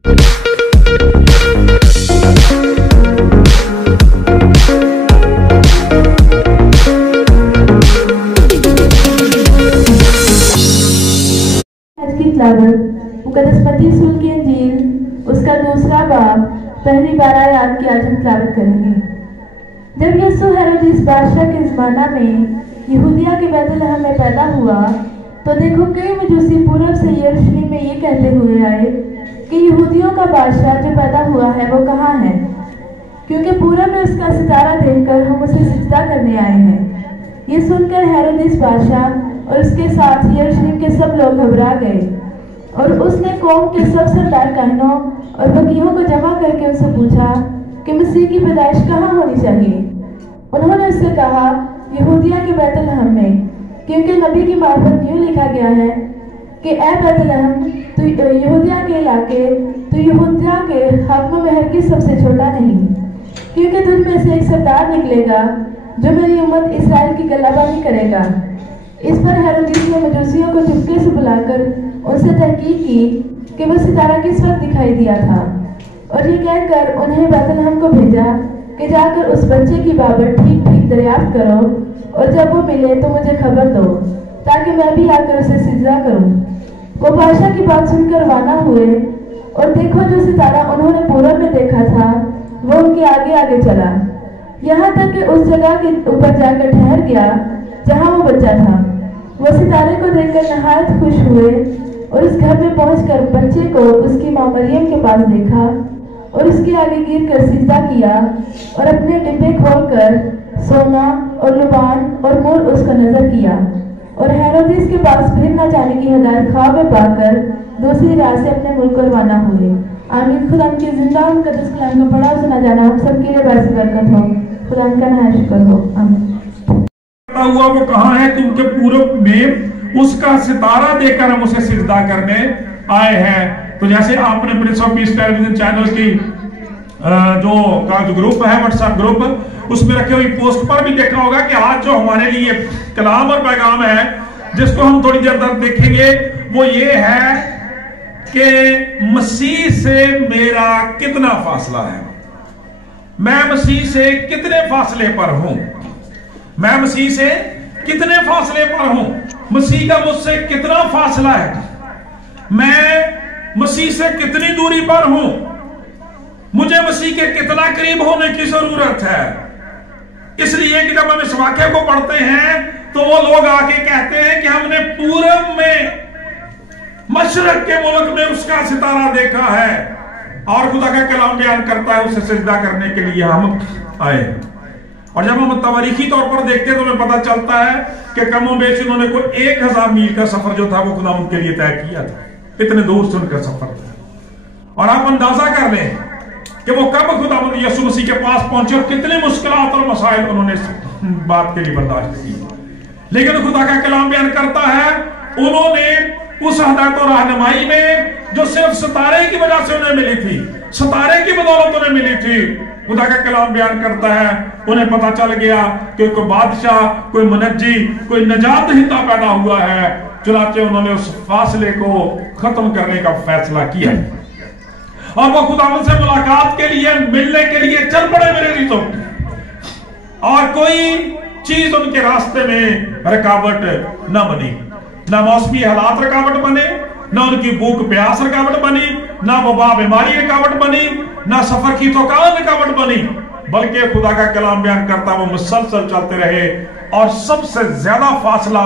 मुक़द्दस मत्ती रसूल की इंजील उसका 2 बाब पहली 12 आयत की आज हम तिलावत करेंगे। जब यीशु हेरोदेस बादशाह के ज़माना में यहूदिया के बैतलहम में पैदा हुआ तो देखो कई मजूसी पूर्व से यरूशलेम में ये कहते हुए आए कि यहूदियों का बादशाह जो पैदा हुआ है वो कहाँ है, क्योंकि पूरब में उसका सितारा देखकर हम उसे सिजदा करने आए हैं। ये सुनकर हेरोदेस बादशाह और उसके साथ यरूशलेम के सब लोग घबरा गए और उसने कौम के सब सरदार काहनों और फकीहों को जमा करके उनसे पूछा कि मसीह की पैदाइश कहाँ होनी चाहिए। उन्होंने उससे कहा, यहूदिया के बैतलहम में, क्योंकि नबी की मार्फत यूँ लिखा गया है कि ए बैतलहम तू यहूदिया के इलाके, तू यहूदिया के हाकिम में हरगिज़ सबसे छोटा नहीं, क्योंकि तुझ में से एक सरदार निकलेगा जो मेरी उम्मत इसराइल की गलाबानी करेगा। इस पर हेरोदेस ने मजूसियों को चुपके से बुलाकर उनसे तहकीक की कि वह सितारा किस वक्त दिखाई दिया था, और ये कहकर उन्हें बैतलहम को भेजा कि जाकर उस बच्चे की बाबत ठीक ठीक दरियाफ्त करो और जब वो मिले तो मुझे खबर दो ताकि मैं भी आकर उसे सिजदा करूं। वो बादशाह की बात सुनकर रवाना हुए और देखो जो सितारा उन्होंने पूरब में देखा था वो उनके आगे आगे चला, यहाँ तक कि उस जगह के ऊपर जाकर ठहर गया जहाँ वो बच्चा था। वो सितारे को देखकर नहायत खुश हुए और उस घर में पहुंचकर बच्चे को उसकी माँ मरियम के पास देखा और उसके आगे गिरकर सिजदा किया और अपने डिब्बे खोलकर सोना और लुबान और मोल उसको नजर किया और हेरोदेस के पास फिर न जाने की हिदायत ख्वाब में पाकर दूसरी रात से अपने मुल्क को रवाना हुए। आमीन। खुदा के जिंदा मुक़द्दस कलाम को पढ़ा सुना जाना हम सबके लिए बायस बरकत हो। खुदा का नाम शुक्र हो। आमीन। हुआ वो कहाँ है कि उनके पूरब में उसका सितारा देखकर हम उसे सिजदा करने आए हैं। तो जैसे आपने Prince of peace television channel की जो ग्रुप है, व्हाट्सएप ग्रुप, उसमें रखी हुई पोस्ट पर भी देखा होगा कि आज जो हमारे लिए कलाम और पैगाम है जिसको हम थोड़ी देर तक देखेंगे वो ये है कि मसीह से मेरा कितना फासला है, मैं मसीह से कितने फासले पर हूं, मैं मसीह से कितने फासले पर हूं, मसीह का मुझसे कितना फासला है, मैं मसीह से कितनी दूरी पर हूं, मुझे मसीह के कितना करीब होने की जरूरत है। इसलिए कि जब हम इस वाक्य को पढ़ते हैं तो वो लोग आके कहते हैं कि हमने पूरब में मशरक के मुल्क में उसका सितारा देखा है, और खुदा का कलाम बयान करता है उसे सिजदा करने के लिए हम आए। और जब हम तवारीखी तौर पर देखते हैं तो हमें पता चलता है कि कमो बेश उन्होंने कोई 1000 मील का सफर जो था वो खुदा उनके लिए तय किया था। इतने दूर से उनका सफर था और आप अंदाजा कर लें कि वो कब खुदा यीशु मसीह के पास पहुंचे और कितने मुश्किलात और मसाइल उन्होंने इस बात के लिए बर्दाश्त की। लेकिन खुदा का कलाम बयान करता है उन्होंने उस हदायत और रहनुमाई में जो सिर्फ सितारे की वजह से उन्हें मिली थी, सितारे की बदौलत उन्हें मिली थी, खुदा का कलाम बयान करता है उन्हें पता चल गया कि कोई बादशाह, कोई मुनज्जी, कोई नजात दहिंदा पैदा हुआ है। चुनाचे उन्होंने उस फासले को खत्म करने का फैसला किया और वो खुदावंद से मुलाकात के लिए, मिलने के लिए चल पड़े मेरे रीतों, और कोई चीज उनके रास्ते में रुकावट न बनी, न मौसमी हालात रुकावट बने, न उनकी भूख प्यास रुकावट बनी, न वबा बीमारी रुकावट बनी, न सफर की थकान रुकावट बनी, बल्कि खुदा का कलाम बयान करता वो मुसलसल चलते रहे। और सबसे ज्यादा फासला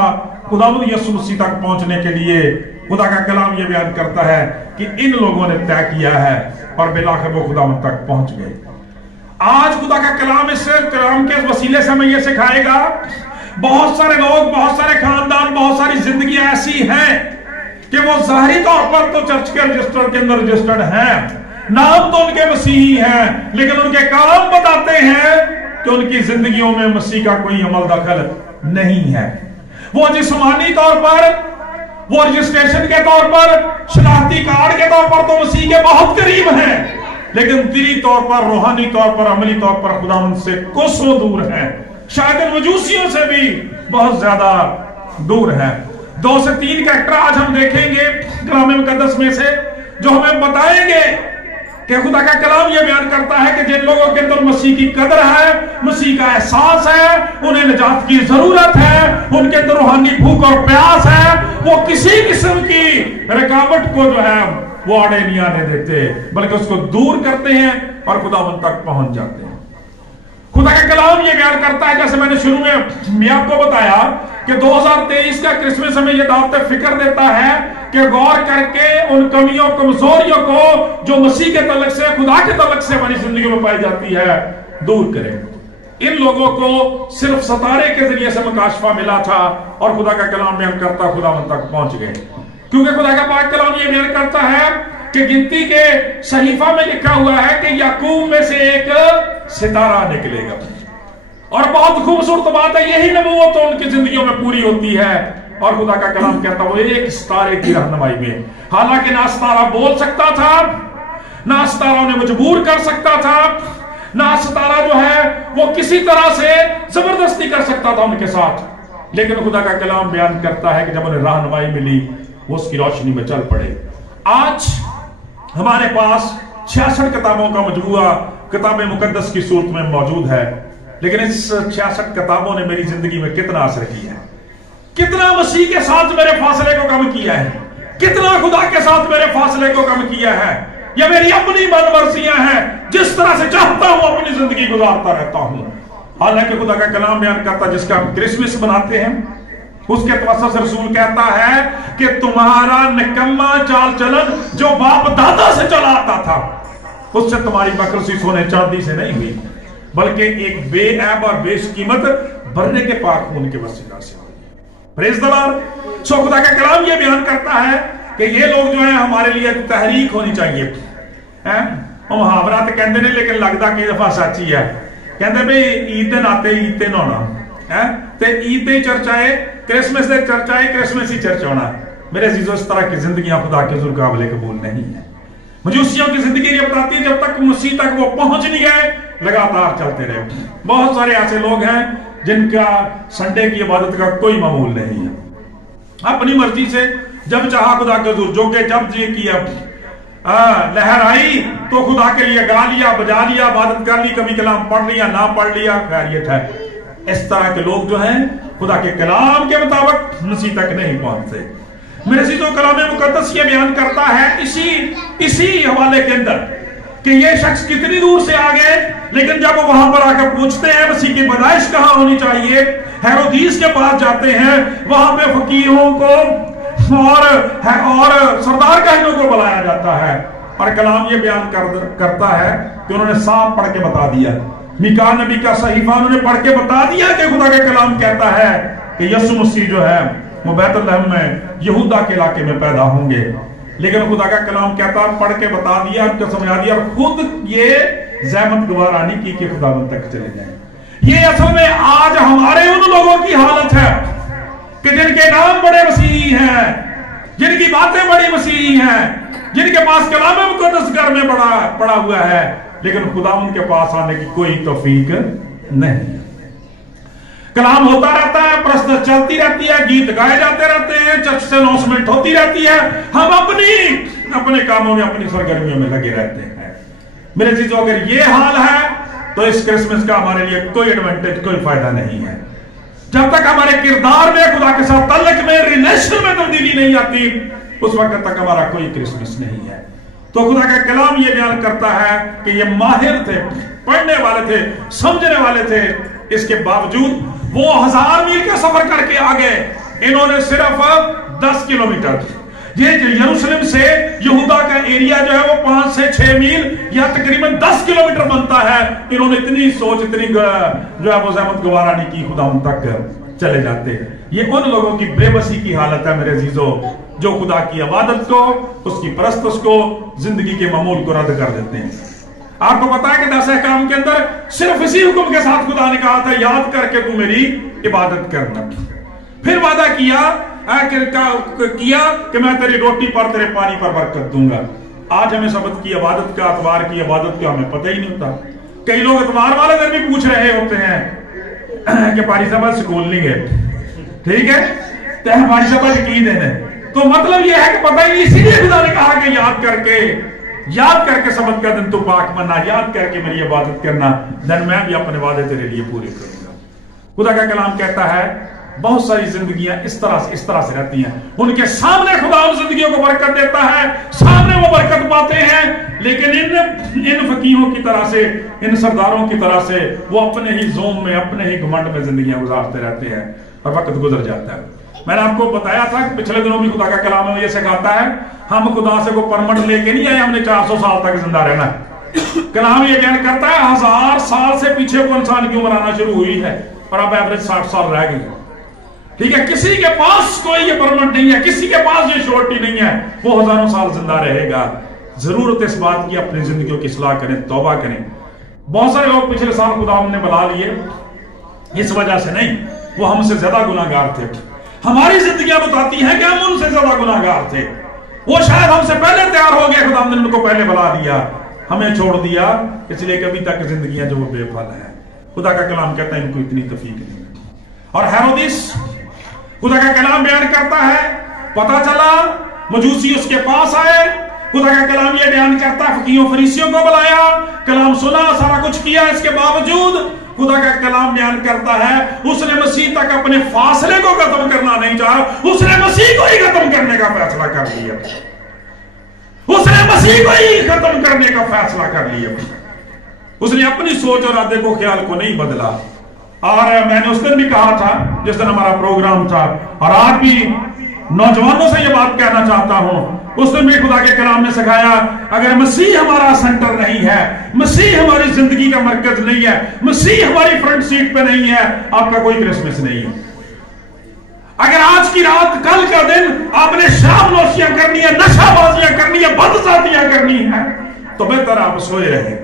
खुदावंद यीशु मसीह तक पहुंचने के लिए खुदा का कलाम ये बयान करता है कि इन लोगों ने तय किया है और बिलाखिर वो खुदावंद तक पहुंच गए। आज खुदा का कलाम इस कलाम के वसीले से हमें ये सिखाएगा, बहुत सारे लोग, बहुत सारे खानदान, बहुत सारी जिंदगियां ऐसी हैं कि वो ज़ाहिरी तौर पर तो चर्च के रजिस्टर के अंदर रजिस्टर्ड हैं, नाम तो उनके मसीही हैं, लेकिन उनके काम बताते हैं कि उनकी जिंदगियों में मसीह का कोई अमल दखल नहीं है। वो जिस्मानी तौर पर, वो रजिस्ट्रेशन के तौर पर, शनाख्ती कार्ड के तौर पर तो मसीह के बहुत करीब हैं, लेकिन दिली तौर पर, रूहानी तौर पर, अमली तौर पर खुदावंद से कोसों दूर हैं, शायद इन वजूसियों से भी बहुत ज्यादा दूर है। 2 से 3 कैरेक्टर आज हम देखेंगे कलाम मुकद्दस में से जो हमें बताएंगे کہ خدا کا کلام یہ بیان کرتا ہے کہ جن لوگوں کے اندر مسیح کی قدر ہے، مسیح کا احساس ہے، انہیں نجات کی ضرورت ہے، ان کے اندر روحانی بھوک اور پیاس ہے، وہ کسی قسم کی رکاوٹ کو جو ہے وہ آڑے نہیں آنے دیتے، بلکہ اس کو دور کرتے ہیں اور خداوند تک پہنچ جاتے ہیں۔ خدا کا کلام یہ بیان کرتا ہے، جیسے میں نے شروع میں آپ کو بتایا کہ 2023 کا کرسمس ہمیں یہ دعوت فکر دیتا ہے کہ غور کر کے ان کمیوں کمزوریوں کو جو مسیح کے تعلق سے، خدا کے تعلق سے ہماری زندگی میں پائی جاتی ہے، دور کریں۔ ان لوگوں کو صرف ستارے کے ذریعے سے مکاشفہ ملا تھا اور خدا کا کلام بیان کرتا خداوند تک پہنچ گئے، کیونکہ خدا کا پاک کلام یہ بیان کرتا ہے کہ گنتی کے صحیفہ میں لکھا ہوا ہے کہ یعقوب میں سے ایک ستارہ نکلے گا، اور بہت خوبصورت بات ہے، یہی نبوت ان کی زندگیوں میں پوری ہوتی ہے، اور خدا کا کلام کہتا وہ ایک ستارے کی رہنمائی میں، حالانکہ نہ ستارہ بول سکتا تھا، نہ ستارہ انہیں مجبور کر سکتا تھا، نہ ستارہ جو ہے وہ کسی طرح سے زبردستی کر سکتا تھا ان کے ساتھ، لیکن خدا کا کلام بیان کرتا ہے کہ جب انہیں رہنمائی ملی وہ اس کی روشنی میں چل پڑے۔ آج ہمارے پاس 66 کتابوں کا مجموعہ کتاب مقدس کی صورت میں موجود ہے، لیکن اس 66 کتابوں نے میری زندگی میں کتنا اثر کیا ہے، کتنا مسیح کے ساتھ میرے فاصلے کو کم کیا ہے، کتنا خدا کے ساتھ میرے فاصلے کو کم کیا ہے۔ یہ میری اپنی من مرضیاں ہیں، جس طرح سے چاہتا ہوں اپنی زندگی گزارتا رہتا ہوں، حالانکہ خدا کا کلام بیان کرتا جس کا ہم کرسمس مناتے ہیں اس کے توسط سے رسول کہتا ہے کہ تمہارا نکما چال چلن جو باپ دادا سے چلا آتا تھا اس سے تمہاری مقرسی سونے چاندی سے نہیں ہوئی، بلکہ ایک بے عیب اور بے قیمت برنے کے پاک خون کے وسیلہ سے ہوئی۔ پریز دی لارڈ۔ سو خدا کا کلام یہ بیان کرتا ہے کہ یہ لوگ جو ہیں ہمارے لیے تحریک ہونی چاہیے۔ محاورات کہندے نے لیکن لگتا کئی دفعہ سچی ہے، کہندے بھئی عید دن آتے عید دن ہونا تے عید دے چرچائے، کرسمس دے چرچائے، کرسمس ہی چرچ ہونا۔ میرے عزیزو اس طرح کی زندگیاں خدا کے حضور قابل قبول نہیں ہے۔ مجوسیوں کی زندگی یہ بتاتی ہے جب تک مسیح تک وہ پہنچ نہیں گئے لگاتار چلتے رہے۔ بہت سارے ایسے لوگ ہیں جن کا سنڈے کی عبادت کا کوئی معمول نہیں ہے، اپنی مرضی سے جب چاہا خدا کے حضور، جو کہ جب جی کیا لہر آئی تو خدا کے لیے گا لیا، بجا لیا، عبادت کر لی، کبھی کلام پڑھ لیا، نہ پڑھ لیا، خیریت ہے۔ اس طرح کے لوگ جو ہیں خدا کے کلام کے مطابق مسیح تک نہیں پہنچتے۔ میرے عزیزو کلام مقدس یہ بیان کرتا ہے اسی حوالے کے اندر کہ یہ شخص کتنی دور سے آ گئے، لیکن جب وہ وہاں پر آ کر پوچھتے ہیں مسیح کی پیدائش کہاں ہونی چاہیے، ہیرودیس کے پاس جاتے ہیں، وہاں پہ فقیہوں کو اور سردار کاہنوں کو بلایا جاتا ہے، اور کلام یہ بیان کرتا ہے کہ انہوں نے صاف پڑھ کے بتا دیا، میکا نبی کا صحیفہ انہوں نے پڑھ کے بتا دیا کہ خدا کا کلام کہتا ہے کہ یسوع مسیح جو ہے وہ بیت لحم میں یہودا کے علاقے میں پیدا ہوں گے، لیکن خدا کا کلام کہتا ہے پڑھ کے بتا دیا، ان کو سمجھا دیا، اور خود یہ زحمت گوارا نہیں کی کہ خداوند تک چلے جائیں۔ یہ اصل میں آج ہمارے ان لوگوں کی حالت ہے کہ جن کے نام بڑے مسیحی ہیں، جن کی باتیں بڑی مسیحی ہیں، جن کے پاس کلام مقدس گھر میں پڑا ہوا ہے، لیکن خداوند کے پاس آنے کی کوئی توفیق نہیں۔ کلام ہوتا رہتا ہے، پرستش چلتی رہتی ہے، گیت گائے جاتے رہتے ہیں، چرچ سے اناؤنسمنٹ ہوتی رہتی ہے، ہم اپنے کاموں میں اپنی سرگرمیوں میں لگے رہتے ہیں۔ میرے عزیزو اگر یہ حال ہے تو اس کرسمس کا ہمارے لیے کوئی ایڈوانٹیج، کوئی فائدہ نہیں ہے۔ جب تک ہمارے کردار میں خدا کے ساتھ تعلق میں ریلیشن میں تبدیلی نہیں آتی اس وقت تک ہمارا کوئی کرسمس نہیں ہے۔ تو خدا کا کلام یہ بیان کرتا ہے کہ یہ ماہر تھے، پڑھنے والے تھے، سمجھنے والے تھے، اس کے باوجود وہ 1000 میل کا سفر کر کے آگے، انہوں نے صرف 10 کلومیٹر، یہ یروشلم سے یہودا کا ایریا جو ہے وہ 5 سے 6 میل یا تقریباً 10 کلومیٹر بنتا ہے، انہوں نے اتنی سوچ، اتنی جو ہے وہ زحمت گوارا نہیں کی، خدا ان تک چلے جاتے۔ یہ ان لوگوں کی بے بسی کی حالت ہے میرے عزیزو، جو خدا کی عبادت کو، اس کی پرستش کو، زندگی کے معمول کو رد کر دیتے ہیں۔ آپ کو پتا ہے کہ 10 احکام کے اندر صرف اسی حکم کے ساتھ خدا نے کہا تھا یاد کر کے تو میری عبادت کرنا، پھر وعدہ کیا کہ میں تیری روٹی پر، تیرے پانی پر برکت دوں گا۔ آج ہمیں سبت کی عبادت کا، اتوار کی عبادت کا ہمیں پتہ ہی نہیں ہوتا۔ کئی لوگ اتوار والے دن بھی پوچھ رہے ہوتے ہیں کہ پاری صاحب سکول نہیں گئے، ٹھیک ہے تو پاری صاحب کی دن ہے، तो मतलब यह है कि पता ही इसीलिए खुदा ने कहा कि याद करके सबत का दिन तू पाक बनना, याद करके मेरी इबादत करना, दिन मैं भी अपने वादे तेरे लिए पूरे करूंगा। खुदा का कलाम कहता है बहुत सारी जिंदगियां इस तरह से रहती हैं, उनके सामने खुदा उन जिंदगियों को बरकत देता है, सामने वो बरकत पाते हैं, लेकिन इन फकीरों की तरह से, इन सरदारों की तरह से वो अपने ही जोम में, अपने ही घमंड में जिंदगियां गुजारते रहते हैं और वक्त गुजर जाता है। मैंने आपको बताया था कि पिछले दिनों भी खुदा का कलाम में ये सिखाता है, हम खुदा से को परमंड लेके नहीं आए, हमने 400 साल तक जिंदा रहना है। कलाम ये बयान करता है 1000 साल से पीछे को इंसान की उम्र आना शुरू हुई है और अब एवरेज 60 साल रह गई। ठीक है, किसी के पास कोई ये परमानेंट नहीं है, किसी के पास ये श्योरिटी नहीं है वो हजारों साल जिंदा रहेगा। जरूरत इस बात की अपनी जिंदगियों की इस्लाह करें, तौबा करें। बहुत सारे लोग पिछले साल खुदा ने बुला लिए, इस वजह से नहीं, वो हमसे ज्यादा गुनाहगार थे। हमारी जिंदगियां बताती हैं कि हम उनसे ज्यादा गुनाहगार थे। वो शायद हमसे पहले तैयार हो गए, खुदा ने उनको पहले बुला दिया, हमें छोड़ दिया, इसलिए कभी तक जिंदगियां जो वो बेफल है। खुदा का कलाम कहता है इनको इतनी तफीक नहीं। और हेरोदिस, खुदा का कलाम बयान करता है, पता चला मजूसी उसके पास आए, खुदा का कलाम ये बयान करता है फकीहों फरीसियों को बुलाया, कलाम सुना, सारा कुछ किया, इसके बावजूद खुदा का कलाम बयान करता है उसने मसीह तक अपने फासले को खत्म करना नहीं चाहा, उसने मसीह को ही खत्म करने का फैसला कर लिया, उसने मसीह को ही खत्म करने का फैसला कर लिया। उसने अपनी सोच और इरादे को, ख्याल को नहीं बदला। और मैंने उस दिन भी कहा था जिस दिन हमारा प्रोग्राम था, और आज भी नौजवानों से यह बात कहना चाहता हूं, उस दिन भी खुदा के कलाम ने सिखाया, अगर मसीह हमारा सेंटर नहीं है, मसीह हमारी जिंदगी का मरकज नहीं है, मसीह हमारी फ्रंट सीट पे नहीं है, आपका कोई क्रिसमस नहीं है। अगर आज की रात, कल का दिन आपने शराब नोशियां करनी है, नशाबाजियां करनी है, बदसातियां करनी है, तो बेहतर आप सोए रहे,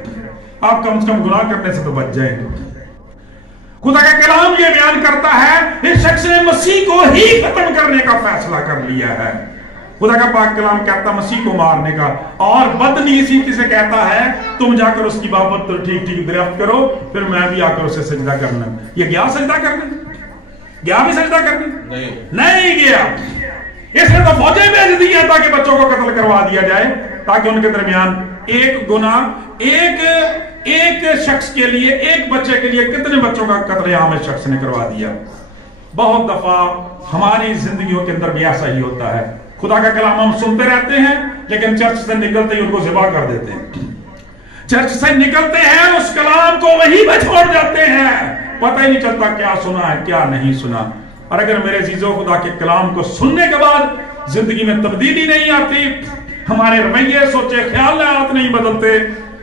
आप कम से कम गुनाह करने से तो बच जाएंगे। खुदा का कलाम ये बयान करता है इस शख्स ने मसीह को ही खत्म करने का फैसला कर लिया है। खुदा का पाक कलाम कहता मसीह को मारने का, और बदनीयती से कहता है तुम जाकर उसकी बाबत तो ठीक ठीक दरियाफ्त करो, फिर मैं भी आकर उसे सजदा करना। ये गया सजदा करने? गया भी सजदा करने? नहीं गया। इसने तो फौजें भेज दी है ताकि बच्चों को कत्ल करवा दिया जाए, ताकि उनके दरमियान एक गुनाह, एक शख्स के लिए, एक बच्चे के लिए कितने बच्चों का कत्लेआम इस शख्स ने करवा दिया। बहुत दफा हमारी जिंदगियों के अंदर भी ऐसा ही होता है। खुदा का कलाम हम सुनते रहते हैं, लेकिन चर्च से निकलते ही उनको ज़िबा कर देते हैं। चर्च से निकलते हैं, उस कलाम को वहीं पे छोड़ जाते हैं, पता ही नहीं चलता क्या सुना है क्या नहीं सुना। और अगर मेरे अजीजों खुदा के कलाम को सुनने के बाद जिंदगी में तब्दीली नहीं आती, हमारे रवैये, सोचे ख्याल नहीं बदलते,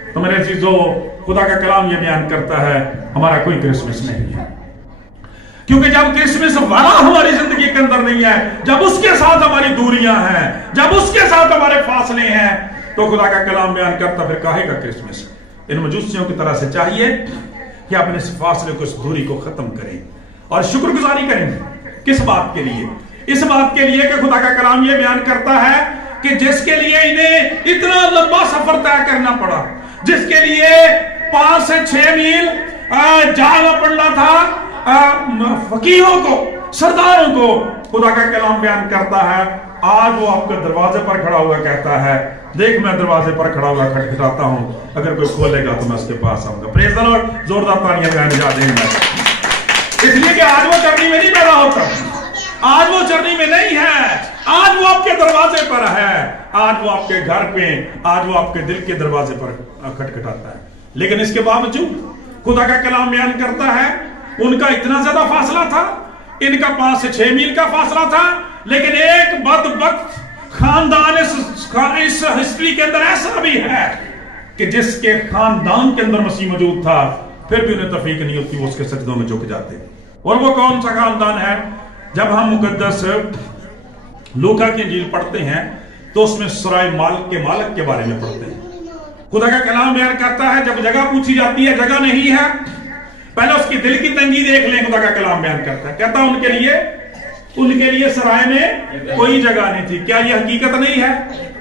तो मेरे अजीजों खुदा का कलाम यह बयान करता है हमारा कोई क्रिसमस नहीं है। क्योंकि जब क्रिसमस वाला हमारी जिंदगी के अंदर नहीं है, जब उसके साथ हमारी दूरियां हैं, जब उसके साथ हमारे फासले हैं, तो खुदा का कलाम बयान करता फिर काहे का क्रिसमस। इन मजूसियों की तरह से चाहिए कि अपने इस फासले को, इस दूरी को खत्म करें और शुक्रगुजारी करें। किस बात के लिए? इस बात के लिए कि खुदा का कलाम यह बयान करता है कि जिसके लिए इन्हें इतना लंबा सफर तय करना पड़ा, जिसके लिए 5 से 6 मील जाना पड़ना था, फकीरों को, सरदारों को, खुदा का कलाम बयान करता है आज वो आपके दरवाजे पर खड़ा हुआ कहता है देख मैं दरवाजे पर खड़ा हुआ खटखटाता हूं, अगर कोई खोलेगा तो मैं उसके पास आऊंगा। Praise the Lord. जोरदार तालियां बजाने जाते हैं। इसलिए कि आज वो जर्नी में नहीं पैदा होता, आज वो जर्नी में नहीं है, आज वो आपके दरवाजे पर है, आज वो आपके घर पे, आज वो आपके दिल के दरवाजे पर खटखटाता है। लेकिन इसके बावजूद खुदा का कलाम बयान करता है उनका इतना ज्यादा फासला था, इनका 5 से 6 मील का फासला था, लेकिन एक बदबख्त खानदान इस हिस्ट्री के अंदर ऐसा भी है कि जिसके खानदान के अंदर मसीह मौजूद था, फिर भी उन्हें तफीक नहीं होती, वो उसके सजदों में झुक जाते। और वो कौन सा खानदान है? जब हम मुकद्दस लूका की इंजील पढ़ते हैं तो उसमें सराय मालिक के बारे में पढ़ते हैं। खुदा का कलाम बयान करता है जब जगह पूछी जाती है, जगह नहीं है, पहले उसकी दिल की तंगी देख लें। खुदा का कलाम बयान करता है, कहता उनके लिए सराय में कोई जगह नहीं थी। क्या यह हकीकत नहीं है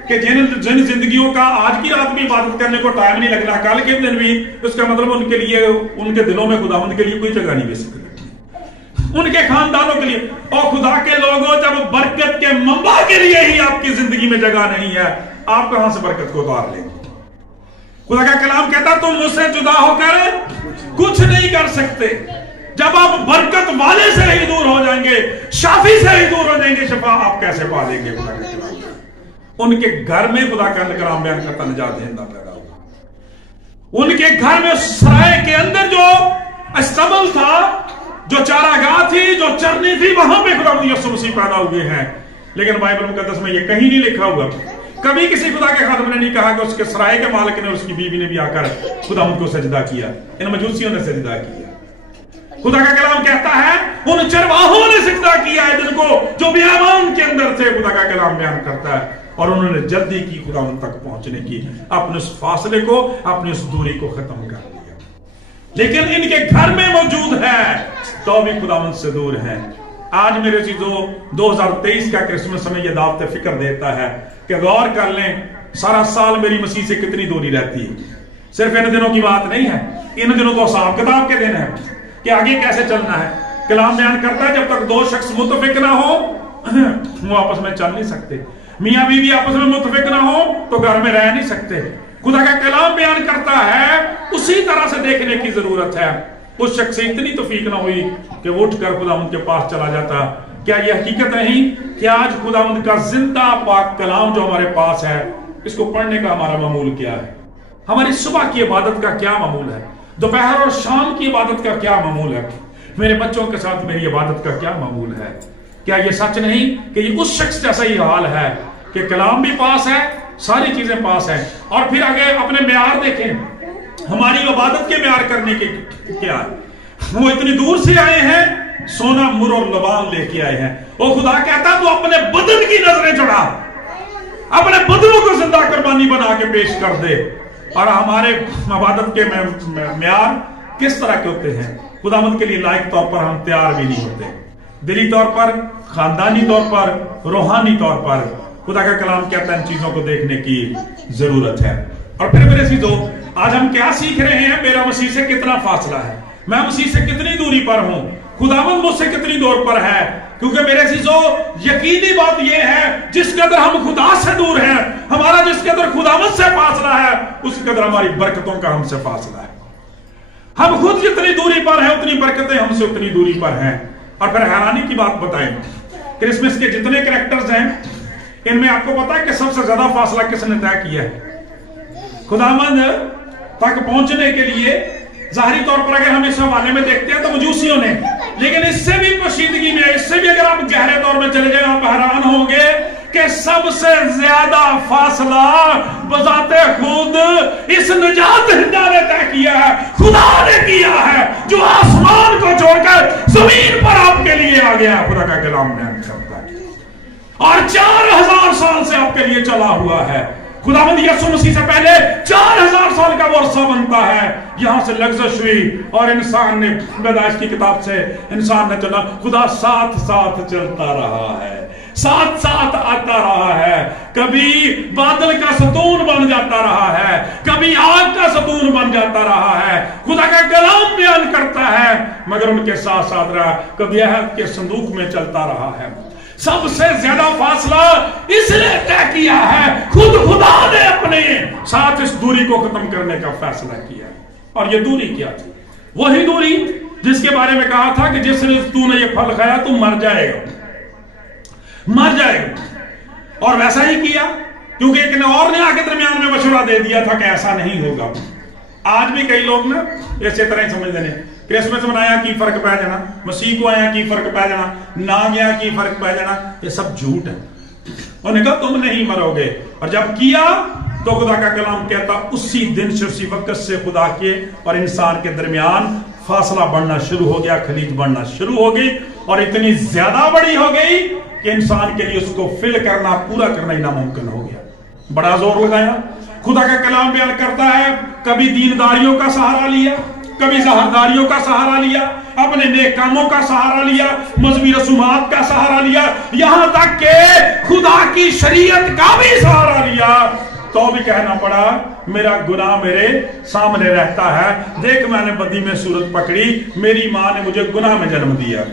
कि जिन जिंदगियों का आज की रात भी इबादत करने को टाइम नहीं लगना, कल के दिन भी, उसका मतलब उनके लिए, उनके दिलों में खुदावंद के लिए कोई जगह नहीं बच सकती। ان کے خاندانوں کے لیے. اور خدا کے لوگوں، جب برکت کے منبع کے لیے ہی آپ کی زندگی میں جگہ نہیں ہے، آپ کہاں سے برکت کو اتار لیں؟ خدا کا کلام کہتا تم مجھ سے جدا ہو کر کچھ نہیں کر سکتے. جب آپ برکت والے سے ہی دور ہو جائیں گے، شافی سے ہی دور ہو جائیں گے، شفا آپ کیسے پا لیں گے؟ خدا کا کلام ان کے گھر میں خدا کا کلام بیان کرتا نجات دہندہ پیدا ہوا. ان کے گھر میں سرائے کے اندر جو استبل تھا، جو چارہ تھی، جو چرنی تھی، وہاں پہ خدا یسوع مسیح پیدا ہوئے ہیں. لیکن بائبل مقدس میں یہ کہیں نہیں لکھا ہوا، کبھی کسی خدا کے خادم نے نہیں کہا کہ اس کے سرائے کے مالک نے اور اس کی بیوی نے بھی آ کر خدا ان کو سجدہ کیا. ان مجوسیوں نے سجدہ کیا. خدا کا کلام کہتا ہے ان چرواہوں نے سجدہ کیا ہے جن کو جو بیابان کے اندر تھے. خدا کا کلام بیان کرتا ہے اور انہوں نے جلدی کی خدا ان تک پہنچنے کی، اپنے اس فاصلے کو، اپنی اس دوری کو ختم کر دیا. لیکن ان کے گھر میں موجود ہے تو بھی خدا ان سے دور ہے. آج میرے چیزوں 2023 کا کرسمس ہمیں یہ دعوت فکر دیتا ہے کہ غور کر لیں سارا سال میری مسیح سے کتنی دوری رہتی ہے. صرف ان دنوں کی بات نہیں ہے، ان دنوں تو حساب کتاب کے دن ہے کہ آگے کیسے چلنا ہے. کلام بیان کرتا ہے جب تک دو شخص متفق نہ ہو وہ آپس میں چل نہیں سکتے. میاں بیوی آپس میں متفق نہ ہو تو گھر میں رہ نہیں سکتے. خدا کا کلام بیان کرتا ہے اسی طرح سے دیکھنے کی ضرورت ہے. اس شخص سے اتنی توفیق نہ ہوئی کہ وہ اٹھ کر خداوند کے پاس چلا جاتا. کیا یہ حقیقت نہیں کہ آج خداوند کا زندہ پاک کلام جو ہمارے پاس ہے، اس کو پڑھنے کا ہمارا معمول کیا ہے؟ ہماری صبح کی عبادت کا کیا معمول ہے؟ دوپہر اور شام کی عبادت کا کیا معمول ہے؟ میرے بچوں کے ساتھ میری عبادت کا کیا معمول ہے؟ کیا یہ سچ نہیں کہ یہ اس شخص جیسا ہی حال ہے کہ کلام بھی پاس ہے، ساری چیزیں پاس ہیں، اور پھر آگے اپنے معیار دیکھیں ہماری عبادت کے معیار کرنے کے کیا ہے؟ وہ اتنی دور سے آئے ہیں، سونا مر اور لبان لے کے آئے ہیں. وہ خدا کہتا تو اپنے بدن کی نظریں چڑھا، اپنے بدنوں کو زندہ قربانی بنا کے پیش کر دے. اور ہمارے عبادت کے معیار کس طرح کے ہوتے ہیں؟ خداوند کے لیے لائق طور پر ہم تیار بھی نہیں ہوتے، دلی طور پر، خاندانی طور پر، روحانی طور پر. خدا کا کلام کہتا ہے ان چیزوں کو دیکھنے کی ضرورت ہے. اور پھر میرے عزیزو، آج ہم کیا سیکھ رہے ہیں؟ میرا مسیح سے کتنا فاصلہ ہے، میں مسیح سے کتنی دوری پر ہوں، خداوند مجھ سے کتنی دور پر ہے. کیونکہ میرے عزیزو یقینی بات یہ ہے جس قدر ہم خدا سے دور ہیں، ہمارا جس قدر خداوند سے فاصلہ ہے، اس قدر ہماری برکتوں کا ہم سے فاصلہ ہے. ہم خود جتنی دوری پر ہیں اتنی برکتیں ہم سے اتنی دوری پر ہیں. اور پھر حیرانی کی بات بتائیں، کرسمس کے جتنے کریکٹرز ہیں ان میں آپ کو پتا ہے کہ سب سے زیادہ فاصلہ کس نے طے کیا ہے؟ خداوند تک پہنچنے کے لیے ظاہری طور پر اگر ہم اس حوالے میں دیکھتے ہیں تو مجوسیوں نے، لیکن اس سے بھی پوشیدگی میں، اس سے بھی اگر آپ گہرے طور میں چلے جائیں آپ حیران ہوں گے کہ سب سے زیادہ فاصلہ بذات خود اس نجات دہندہ نے طے کیا ہے، خدا نے کیا ہے، جو آسمان کو چھوڑ کر زمین پر آپ کے لیے آ گیا. خدا کا کلام بیان کرتا ہے اور 4000 سال سے آپ کے لیے چلا ہوا ہے. خداوند یسوع مسیح سے پہلے 4000 سال کا وہ عرصہ بنتا ہے. یہاں سے لغزش ہوئی اور انسان نے پیدائش کی کتاب سے انسان نے چلا، خدا ساتھ ساتھ چلتا رہا ہے، ساتھ ساتھ آتا رہا ہے. کبھی بادل کا ستون بن جاتا رہا ہے، کبھی آگ کا ستون بن جاتا رہا ہے. خدا کا کلام بیان کرتا ہے مگر ان کے ساتھ ساتھ رہا، کبھی عہد کے صندوق میں چلتا رہا ہے. سب سے زیادہ فاصلہ اس نے طے کیا ہے، خود خدا نے اپنے ساتھ اس دوری کو ختم کرنے کا فیصلہ کیا. اور یہ دوری کیا تھی؟ وہی دوری جس کے بارے میں کہا تھا کہ جس نے تو نے یہ پھل کھایا تو مر جائے گا، مر جائے گا. اور ویسا ہی کیا، کیونکہ ایک نے اور نے آ کے درمیان میں مشورہ دے دیا تھا کہ ایسا نہیں ہوگا. آج بھی کئی لوگ نا اسی طرح ہی سمجھتے ہیں، کرسمس منایا کی فرق پہ جانا، مسیح کو آیا کی فرق پہ جانا، نہ گیا کی فرق پہ جانا، یہ سب جھوٹ ہے. انہوں نے کہا تم نہیں مرو گے، اور جب کیا تو خدا کا کلام کہتا اسی دن سے، اسی وقت سے خدا کے اور انسان کے درمیان فاصلہ بڑھنا شروع ہو گیا، خلیج بڑھنا شروع ہو گئی، اور اتنی زیادہ بڑی ہو گئی کہ انسان کے لیے اس کو فل کرنا، پورا کرنا ہی ناممکن ہو گیا. بڑا زور لگایا. خدا کا کلام بیان کرتا ہے کبھی دینداریوں کا سہارا لیا، کبھی زہرداریوں کا سہارا لیا، اپنے نیک کاموں کا سہارا لیا، مذہبی رسومات کا سہارا لیا، یہاں تک کہ خدا کی شریعت کا بھی سہارا لیا، تو بھی کہنا پڑا میرا گناہ میرے سامنے رہتا ہے. دیکھ میں نے بدی میں صورت پکڑی، میری ماں نے مجھے گناہ میں جنم دیا.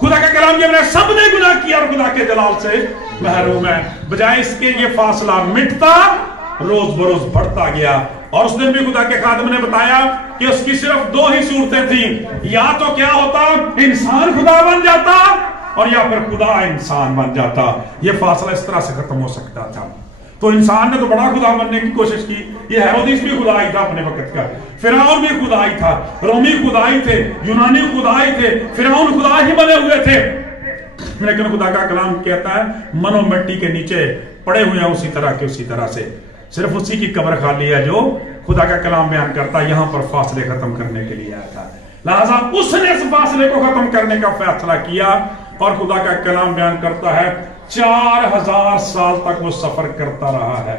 खुदा का कलाम ये बना सब ने गुनाह किया और खुदा के जलाल से महरूम है। बजाय इसके ये फासला मिटता रोज बरोज बढ़ता गया। और उस दिन भी खुदा के खादिम ने बताया कि उसकी सिर्फ दो ही सूरतें थी, या तो क्या होता इंसान खुदा बन जाता और या फिर खुदा इंसान बन जाता। ये फासला इस तरह से खत्म हो सकता था। तो इंसान ने तो बड़ा खुदा बनने की कोशिश की। ये हेरोदिस भी खुदा ही था अपने वक्त का, फिरौन भी खुदा ही था, रोमी खुदा ही थे, यूनानी खुदा ही थे, फिरौन खुदा ही बने हुए थे। लेकिन खुदा का कलाम कहता है मनो मिट्टी के नीचे पड़े हुए हैं उसी तरह से सिर्फ उसी की कब्र खाली है जो खुदा का कलाम बयान करता है यहां पर फासले खत्म करने के लिए आया था। लिहाजा उसने इस फासले को खत्म करने का फैसला किया और खुदा का कलाम बयान करता है 4000 साल तक वो सफर करता रहा है।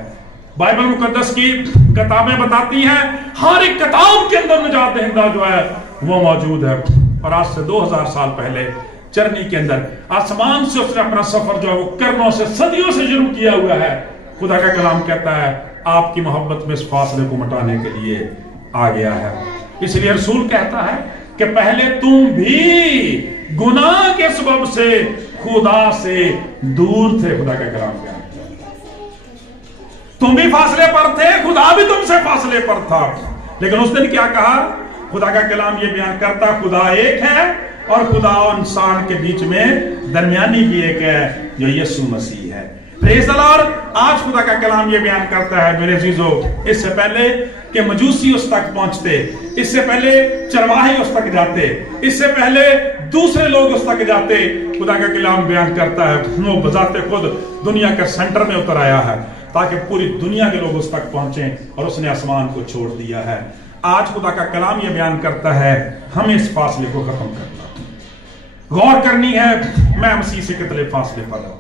बाइबल मुकद्दस की किताबें बताती हैं हर एक किताब के अंदर निजात दहिंदा जो है वो मौजूद है। और आज से 2000 साल पहले चरनी के अंदर आसमान से उसने अपना सफर जो है वो कर्णों से सदियों से शुरू किया हुआ है। खुदा का कलाम कहता है आपकी मोहब्बत में इस फासले को मिटाने के लिए आ गया है। इसलिए रसूल कहता है कि पहले तुम भी गुनाह के सबब से खुदा से दूर थे। खुदा का कलाम कहता है तुम भी फासले पर थे, खुदा भी तुमसे फासले पर था। लेकिन उस दिन क्या कहा? खुदा का कलाम ये बयान करता खुदा एक है और खुदा और इंसान के बीच में दरमियानी भी एक है जो यीशु मसीह है। Praise the Lord. आज खुदा का कलाम ये बयान करता है मेरे अजीजों, इससे पहले कि मजूसी उस तक पहुंचते, इससे पहले चरवाहे उस तक जाते, इससे पहले दूसरे लोग उस तक जाते, खुदा का कलाम बयान करता है वो बजाते खुद दुनिया के सेंटर में उतर आया है ताकि पूरी दुनिया के लोग उस तक पहुंचे और उसने आसमान को छोड़ दिया है। आज खुदा का कलाम ये बयान करता है हमें इस फासले को खत्म करना, गौर करनी है मैं मसीह से कितने फासले पर रहता हूं।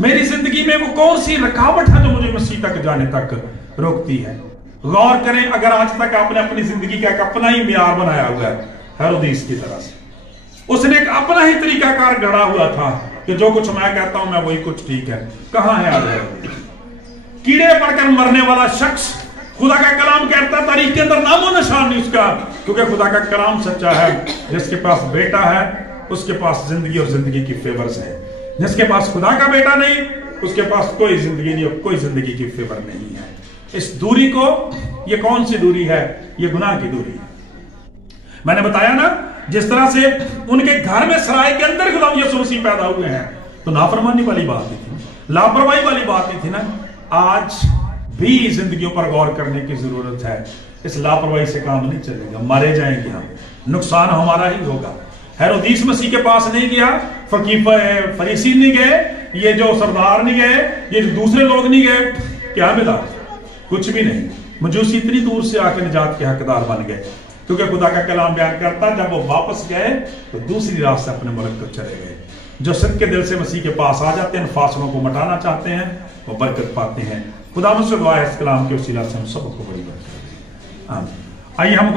मेरी जिंदगी में वो कौन सी रुकावट है जो मुझे मसीह तक जाने तक रोकती है। गौर करें अगर आज तक आपने अपनी जिंदगी का एक अपना ही मियार बनाया हुआ है हेरोदिस की तरह से, उसने एक अपना ही तरीकाकार गढ़ा हुआ था कि जो कुछ मैं कहता हूं मैं वही कुछ ठीक है। कहां है आज हेरोदिस? कीड़े पड़कर मरने वाला शख्स, खुदा का कलाम कहता है तारीख के अंदर नामो निशान नहीं उसका, क्योंकि खुदा का कलाम सच्चा है। जिसके पास बेटा है उसके पास जिंदगी और जिंदगी की फेवर्स है। जिसके पास खुदा का बेटा नहीं उसके पास कोई जिंदगी नहीं और कोई जिंदगी की फेवर नहीं है। इस दूरी को, ये कौन सी दूरी है? ये गुनाह की दूरी है। मैंने बताया ना जिस तरह से उनके घर में सराय के अंदर खुदा यीशु मसीह पैदा हुए हैं तो नाफरमानी वाली बात ही थी, लापरवाही वाली बात ही थी ना। आज भी जिंदगियों पर गौर करने की जरूरत है। इस लापरवाही से काम नहीं चलेगा, मारे जाएंगे हम, नुकसान हमारा ही होगा। हेरोदिस मसीह के पास नहीं गया, फरीसी नहीं गए, ये जो सरदार नहीं गए, ये जो दूसरे लोग नहीं गए, क्या मिला? कुछ भी नहीं। मजूसी इतनी दूर से आकर निजात के हकदार बन गए क्योंकि खुदा का कलाम बयान करता जब वो वापस गए तो दूसरी रात से अपने मुल्क को चले गए। जो सिद्ध के दिल से मसीह के पास आ जाते हैं, फासलों को मिटाना चाहते हैं, वो बरकत पाते हैं। खुदा मुझसे दुआ है इस कलाम के वसीला से हम सबको बड़ी बरकत। आमीन। आइए हम